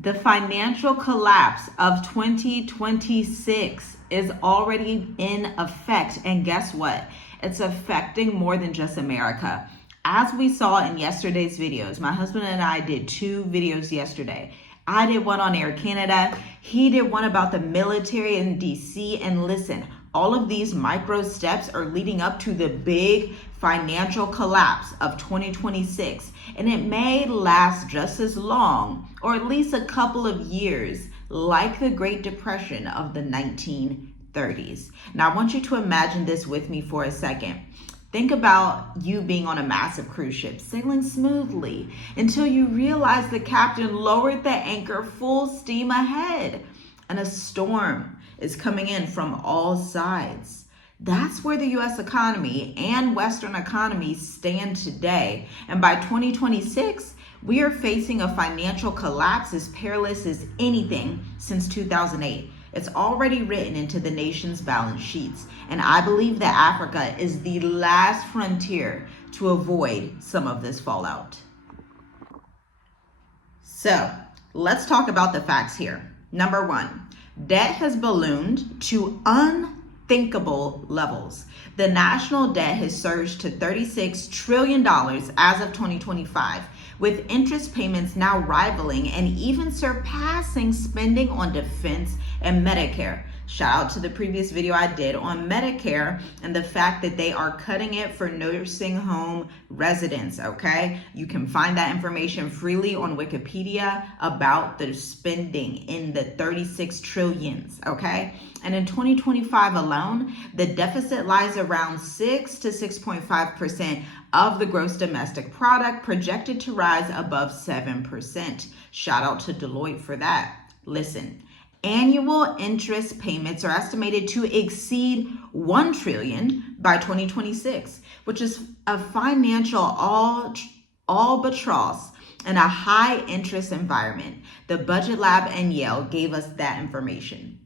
The financial collapse of 2026 is already in effect. And guess what? It's affecting more than just America. As we saw in yesterday's videos, my husband and I did 2 videos yesterday. I did one on Air Canada. He did one about the military in DC. And listen, all of these micro steps are leading up to the big financial collapse of 2026. And it may last just as long, or at least a couple of years, like the Great Depression of the 1930s. Now, I want you to imagine this with me for a second. Think about you being on a massive cruise ship, sailing smoothly until you realize the captain lowered the anchor full steam ahead, and a storm is coming in from all sides. That's where the US economy and Western economies stand today. And by 2026, we are facing a financial collapse as perilous as anything since 2008. It's already written into the nation's balance sheets. And I believe that Africa is the last frontier to avoid some of this fallout. So let's talk about the facts here. Number 1, debt has ballooned to unthinkable levels. The national debt has surged to $36 trillion as of 2025, with interest payments now rivaling and even surpassing spending on defense and Medicare. Shout out to the previous video I did on Medicare and the fact that they are cutting it for nursing home residents, okay? You can find that information freely on Wikipedia about the spending in the 36 trillions, okay? And in 2025 alone, the deficit lies around 6 to 6.5% of the gross domestic product, projected to rise above 7%. Shout out to Deloitte for that. Listen. Annual interest payments are estimated to exceed $1 trillion by 2026, which is a financial albatross in a high interest environment. The Budget Lab and Yale gave us that information.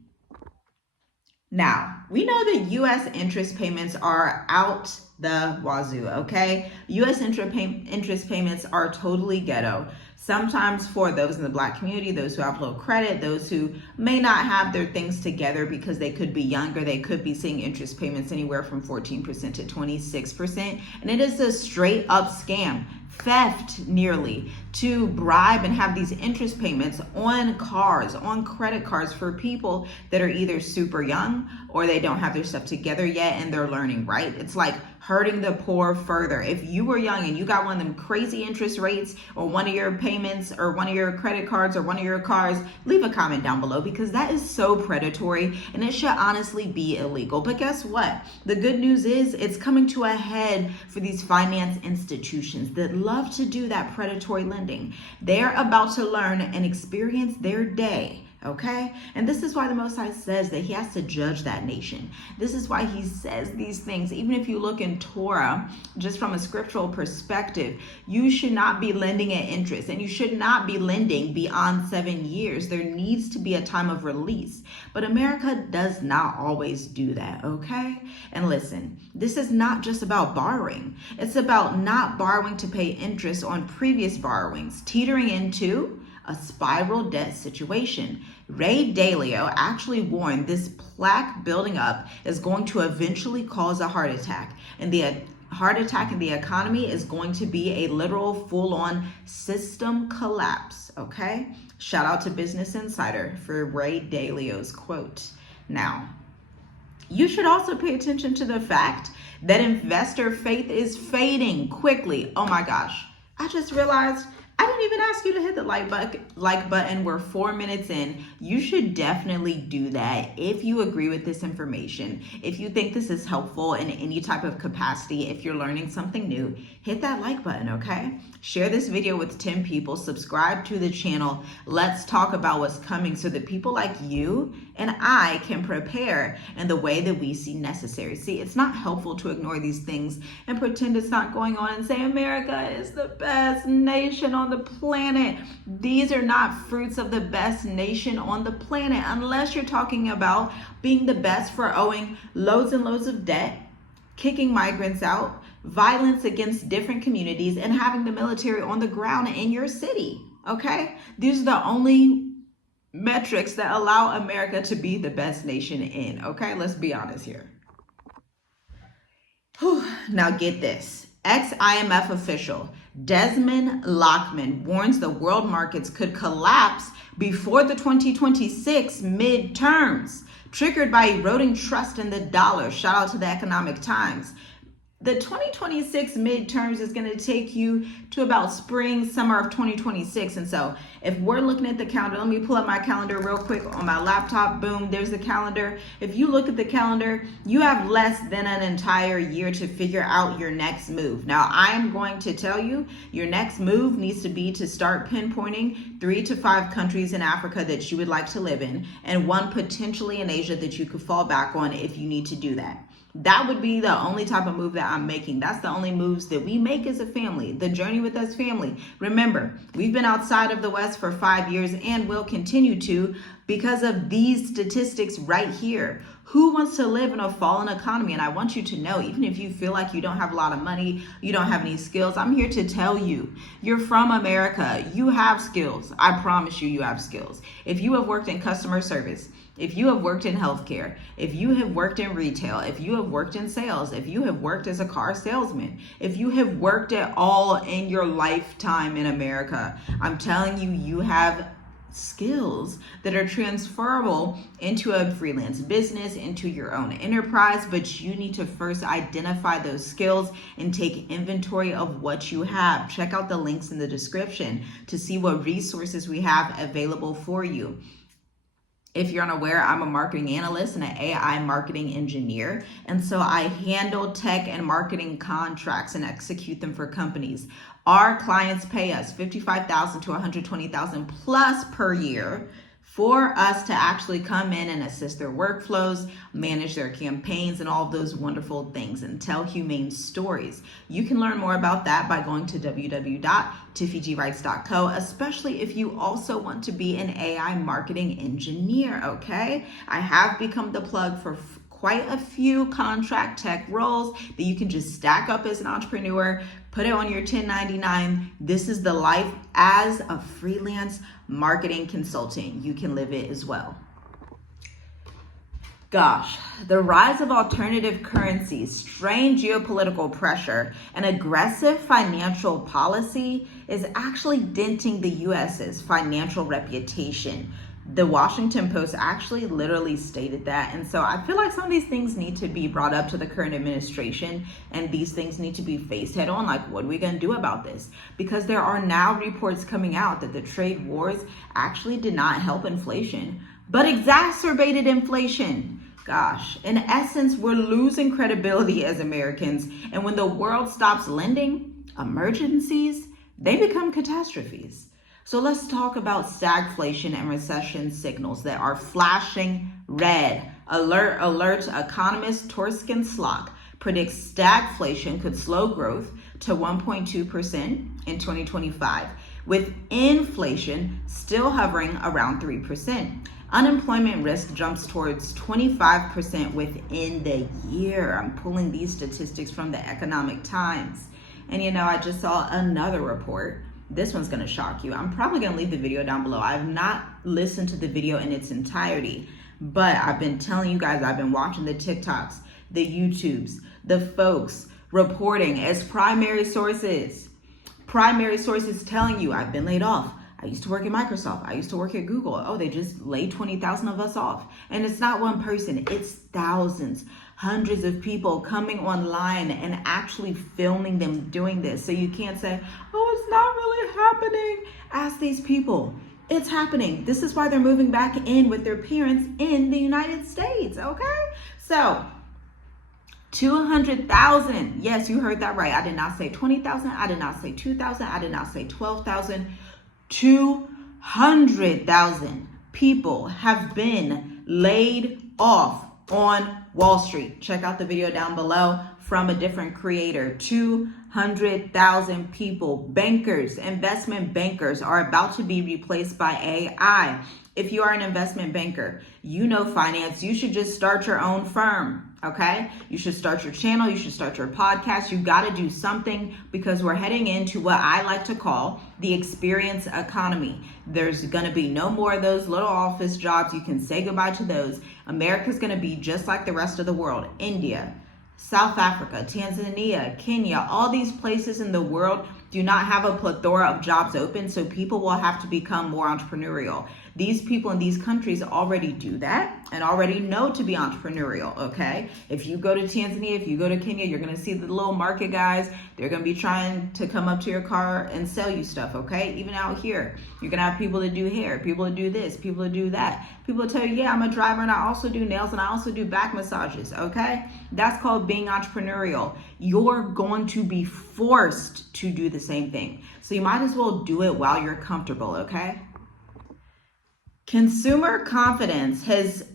Now, we know that U.S. interest payments are out the wazoo, okay? U.S. interest payments are totally ghetto. Sometimes for those in the Black community, those who have low credit, those who may not have their things together because they could be younger, they could be seeing interest payments anywhere from 14% to 26%. And it is a straight up scam, theft nearly, to bribe and have these interest payments on cars, on credit cards for people that are either super young or they don't have their stuff together yet and they're learning, right? It's like hurting the poor further. If you were young and you got one of them crazy interest rates or one of your payments or one of your credit cards or one of your cars, leave a comment down below, because that is so predatory and it should honestly be illegal. But guess what? The good news is it's coming to a head for these finance institutions that love to do that predatory lending. They're about to learn and experience their day. Okay? And this is why the Most High says that he has to judge that nation. This is why he says these things. Even if you look in Torah, just from a scriptural perspective, you should not be lending at interest, and you should not be lending beyond 7 years. There needs to be a time of release. But America does not always do that, okay? And listen, this is not just about borrowing. It's about not borrowing to pay interest on previous borrowings, teetering into a spiral debt situation. Ray Dalio actually warned this plaque building up is going to eventually cause a heart attack, and the heart attack in the economy is going to be a literal full-on system collapse, okay? Shout out to Business Insider for Ray Dalio's quote. Now, you should also pay attention to the fact that investor faith is fading quickly. Oh my gosh, I just realized I didn't even ask you to hit the like button. We're 4 minutes in. You should definitely do that if you agree with this information. If you think this is helpful in any type of capacity, if you're learning something new, hit that like button, okay? Share this video with 10 people. Subscribe to the channel. Let's talk about what's coming so that people like you and I can prepare in the way that we see necessary. See, it's not helpful to ignore these things and pretend it's not going on and say America is the best nation on the planet. These are not fruits of the best nation on the planet, unless you're talking about being the best for owing loads and loads of debt, kicking migrants out, violence against different communities, and having the military on the ground in your city. Okay? These are the only metrics that allow America to be the best nation in. Okay? Let's be honest here. Whew. Now get this. Ex-IMF official Desmond Lockman warns the world markets could collapse before the 2026 midterms, triggered by eroding trust in the dollar. Shout out to the Economic Times. The 2026 midterms is going to take you to about spring, summer of 2026. And so if we're looking at the calendar, let me pull up my calendar real quick on my laptop. Boom, there's the calendar. If you look at the calendar, you have less than an entire year to figure out your next move. Now, I'm going to tell you, your next move needs to be to start pinpointing 3 to 5 countries in Africa that you would like to live in, and 1 potentially in Asia that you could fall back on if you need to do that. That would be the only type of move that I'm making. That's the only moves that we make as a family. The Journey with Us family. Remember, we've been outside of the West for 5 years and will continue to because of these statistics right here. Who wants to live in a fallen economy? And I want you to know, even if you feel like you don't have a lot of money, you don't have any skills, I'm here to tell you, you're from America. You have skills. I promise you, you have skills. If you have worked in customer service, if you have worked in healthcare, if you have worked in retail, if you have worked in sales, if you have worked as a car salesman, if you have worked at all in your lifetime in America, I'm telling you, you have skills that are transferable into a freelance business, into your own enterprise, but you need to first identify those skills and take inventory of what you have. Check out the links in the description to see what resources we have available for you. If you're unaware, I'm a marketing analyst and an AI marketing engineer. And so I handle tech and marketing contracts and execute them for companies. Our clients pay us $55,000 to $120,000 plus per year for us to actually come in and assist their workflows, manage their campaigns, and all of those wonderful things, and tell humane stories. You can learn more about that by going to www.tiffygwrites.co, especially if you also want to be an AI marketing engineer, okay? I have become the plug for quite a few contract tech roles that you can just stack up as an entrepreneur, put it on your 1099. This is the life as a freelance marketing consultant. You can live it as well. Gosh, the rise of alternative currencies, strained geopolitical pressure, and aggressive financial policy is actually denting the US's financial reputation. The Washington Post actually literally stated that. And so I feel like some of these things need to be brought up to the current administration, and these things need to be faced head on. Like, what are we going to do about this? Because there are now reports coming out that the trade wars actually did not help inflation, but exacerbated inflation. Gosh, in essence, we're losing credibility as Americans. And when the world stops lending, emergencies, they become catastrophes. So let's talk about stagflation and recession signals that are flashing red. Alert, alert. Economist Torsten Slok predicts stagflation could slow growth to 1.2% in 2025, with inflation still hovering around 3%. Unemployment risk jumps towards 25% within the year. I'm pulling these statistics from the Economic Times. And I just saw another report. This one's going to shock you. I'm probably going to leave the video down below. I've not listened to the video in its entirety, but I've been telling you guys, I've been watching the TikToks, the YouTubes, the folks reporting as primary sources telling you, I've been laid off. I used to work at Microsoft. I used to work at Google. Oh, they just laid 20,000 of us off. And it's not one person, it's thousands, hundreds of people coming online and actually filming them doing this. So you can't say, oh, it's not really happening. Ask these people. It's happening. This is why they're moving back in with their parents in the United States, okay? So 200,000. Yes, you heard that right. I did not say 20,000. I did not say 2,000. I did not say 12,000. 200,000 people have been laid off on Wall Street. Check out the video down below from a different creator. 200,000 people, bankers, investment bankers, are about to be replaced by AI. If you are an investment banker, you know finance, you should just start your own firm, okay? You should start your channel, you should start your podcast. You got to do something because we're heading into what I like to call the experience economy. There's going to be no more of those little office jobs. You can say goodbye to those. America's going to be just like the rest of the world. India, South Africa, Tanzania, Kenya, all these places in the world do not have a plethora of jobs open, so people will have to become more entrepreneurial. These people in these countries already do that and already know to be entrepreneurial, okay? If you go to Tanzania, if you go to Kenya, you're going to see the little market guys. They're going to be trying to come up to your car and sell you stuff, okay? Even out here, you're going to have people that do hair, people that do this, people that do that. People tell you, yeah, I'm a driver and I also do nails and I also do back massages, okay? That's called being entrepreneurial. You're going to be forced to do the same thing. So you might as well do it while you're comfortable, okay? Consumer confidence has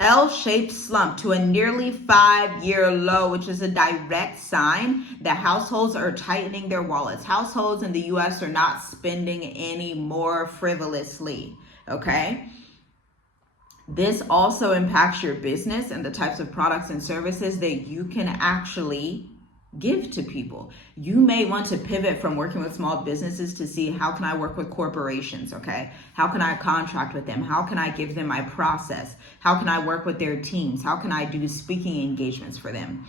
L-shaped slump to a nearly 5-year low, which is a direct sign that households are tightening their wallets. Households in the U.S. are not spending any more frivolously, okay? This also impacts your business and the types of products and services that you can actually give to people. You may want to pivot from working with small businesses to see how can I work with corporations, okay? How can I contract with them? How can I give them my process? How can I work with their teams? How can I do speaking engagements for them?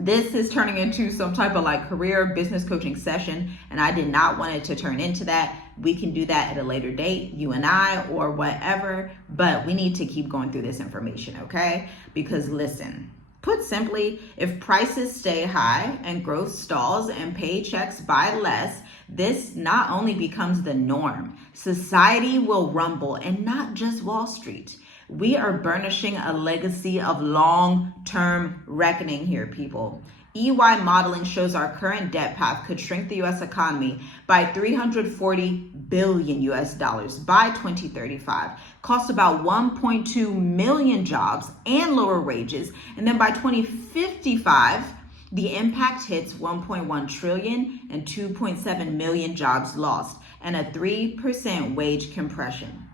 This is turning into some type of like career business coaching session, and I did not want it to turn into that. We can do that at a later date, you and I, or whatever, but we need to keep going through this information, okay? Because listen, put simply, if prices stay high and growth stalls and paychecks buy less, this not only becomes the norm, society will rumble, and not just Wall Street. We are burnishing a legacy of long-term reckoning here, people. EY modeling shows our current debt path could shrink the U.S. economy by $340 billion by 2035, cost about 1.2 million jobs and lower wages, and then by 2055, the impact hits 1.1 trillion and 2.7 million jobs lost, and a 3% wage compression.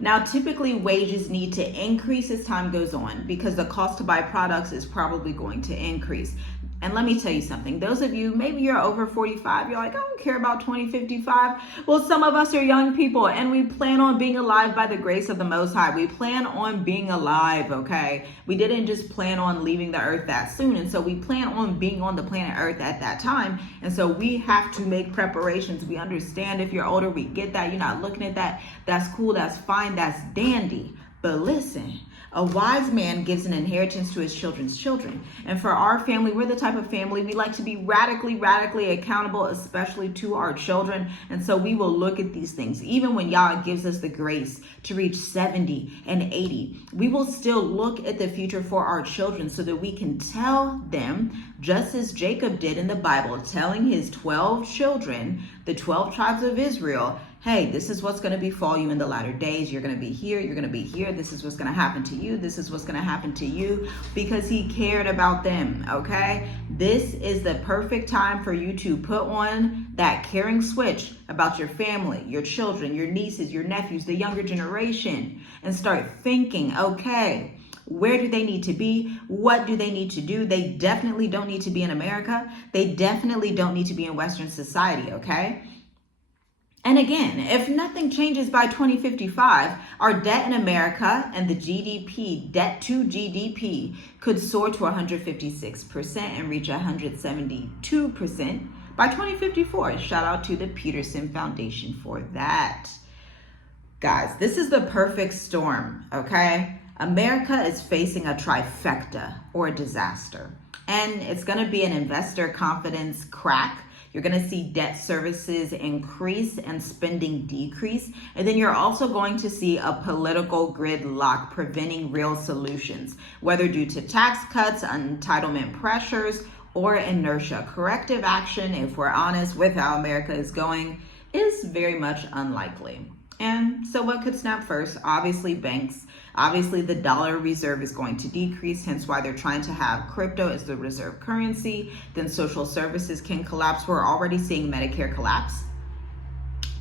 Now, typically wages need to increase as time goes on because the cost to buy products is probably going to increase. And let me tell you something. Those of you, maybe you're over 45, you're like, I don't care about 2055. Well, some of us are young people and we plan on being alive by the grace of the Most High. We plan on being alive, okay? We didn't just plan on leaving the earth that soon. And so we plan on being on the planet Earth at that time. And so we have to make preparations. We understand if you're older, we get that. You're not looking at that. That's cool. That's fine. That's dandy. But listen, a wise man gives an inheritance to his children's children. And for our family, we're the type of family, we like to be radically accountable, especially to our children. And so we will look at these things. Even when Yah gives us the grace to reach 70 and 80, we will still look at the future for our children so that we can tell them, just as Jacob did in the Bible, telling his 12 children, the 12 tribes of Israel, hey, this is what's going to befall you in the latter days. You're going to be here. You're going to be here. This is what's going to happen to you. This is what's going to happen to you, because he cared about them, okay? This is the perfect time for you to put on that caring switch about your family, your children, your nieces, your nephews, the younger generation, and start thinking, okay, where do they need to be? What do they need to do? They definitely don't need to be in America. They definitely don't need to be in Western society, okay? And again, if nothing changes by 2055, our debt in America and the GDP, debt to GDP, could soar to 156% and reach 172% by 2054. Shout out to the Peterson Foundation for that. Guys, this is the perfect storm, okay? America is facing a trifecta or a disaster, and it's going to be an investor confidence crack. You're going to see debt services increase and spending decrease. And then you're also going to see a political gridlock preventing real solutions, whether due to tax cuts, entitlement pressures, or inertia. Corrective action, if we're honest with how America is going, is very much unlikely. And so what could snap first? Obviously banks. Obviously the dollar reserve is going to decrease, hence why they're trying to have crypto as the reserve currency. Then social services can collapse. We're already seeing Medicare collapse.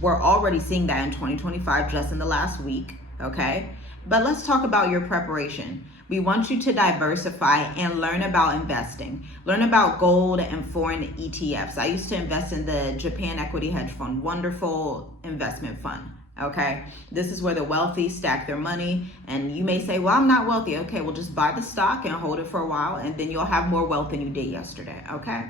We're already seeing that in 2025, just in the last week, okay? But let's talk about your preparation. We want you to diversify and learn about investing. Learn about gold and foreign ETFs. I used to invest in the Japan Equity Hedge Fund, wonderful investment fund. Okay, this is where the wealthy stack their money. And you may say, well, I'm not wealthy. Okay, well, just buy the stock and hold it for a while, and then you'll have more wealth than you did yesterday. Okay,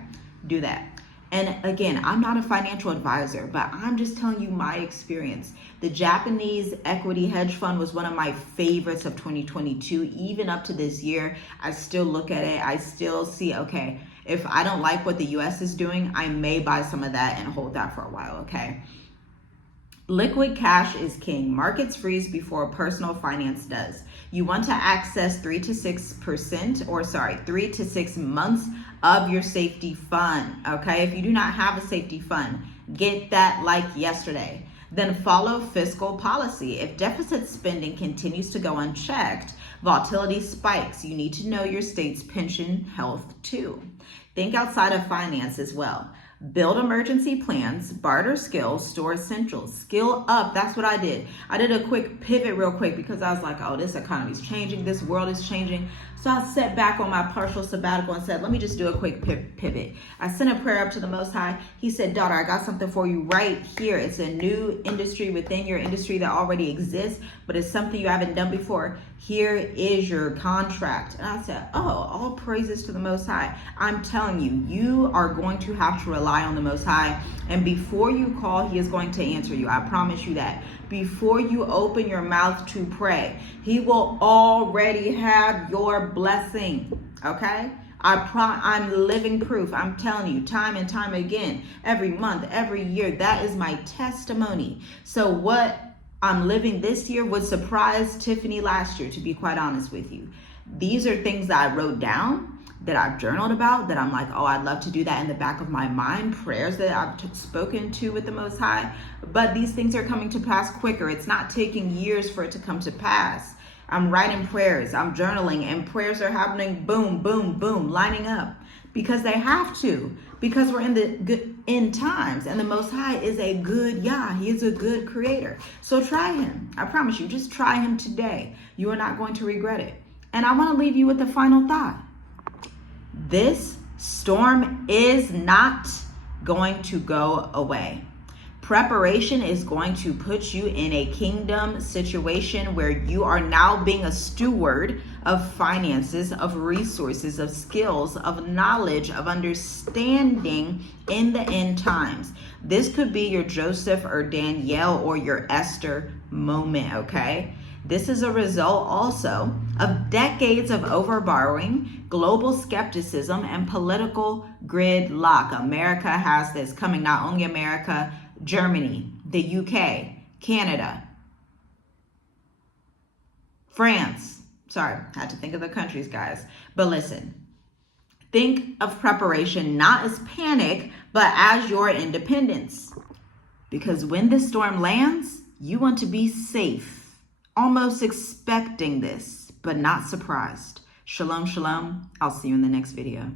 do that. And again, I'm not a financial advisor, but I'm just telling you my experience. The Japanese equity hedge fund was one of my favorites of 2022. Even up to this year, I still look at it. I still see, okay, if I don't like what the US is doing, I may buy some of that and hold that for a while, okay? Liquid cash is king. Markets freeze before personal finance does. You want to access 3 to 6 months of your safety fund. Okay, if you do not have a safety fund, get that like yesterday. Then follow fiscal policy. If deficit spending continues to go unchecked, volatility spikes. You need to know your state's pension health too. Think outside of finance as well. Build emergency plans, barter skills, store essentials, skill up. That's what I did. I did a quick pivot real quick because I was like, oh, this economy is changing. This world is changing. So I sat back on my partial sabbatical and said, let me just do a quick pivot. I sent a prayer up to the Most High. He said, daughter, I got something for you right here. It's a new industry within your industry that already exists, but it's something you haven't done before. Here is your contract. And I said, oh, all praises to the Most High. I'm telling you, you are going to have to rely on the Most High. And before you call, he is going to answer you. I promise you that. Before you open your mouth to pray, he will already have your blessing. Okay? I'm living proof. I'm telling you time and time again, every month, every year, that is my testimony. So what I'm living this year would surprise Tiffany last year, to be quite honest with you. These are things that I wrote down, that I've journaled about, that I'm like, oh, I'd love to do that in the back of my mind, prayers that I've spoken to with the Most High. But these things are coming to pass quicker. It's not taking years for it to come to pass. I'm writing prayers, I'm journaling, and prayers are happening, boom, boom, boom, lining up. Because they have to, because we're in the good end times, and the Most High is a good Yah. He is a good creator. So try him. I promise you, just try him today. You are not going to regret it. And I want to leave you with a final thought. This storm is not going to go away. Preparation is going to put you in a kingdom situation where you are now being a steward of finances, of resources, of skills, of knowledge, of understanding in the end times. This could be your Joseph or Danielle or your Esther moment, okay? This is a result also of decades of overborrowing, global skepticism, and political gridlock. America has this coming, not only America, Germany, the UK, Canada, France. Sorry, I had to think of the countries, guys. But listen, think of preparation not as panic, but as your independence. Because when the storm lands, you want to be safe. Almost expecting this, but not surprised. Shalom, shalom. I'll see you in the next video.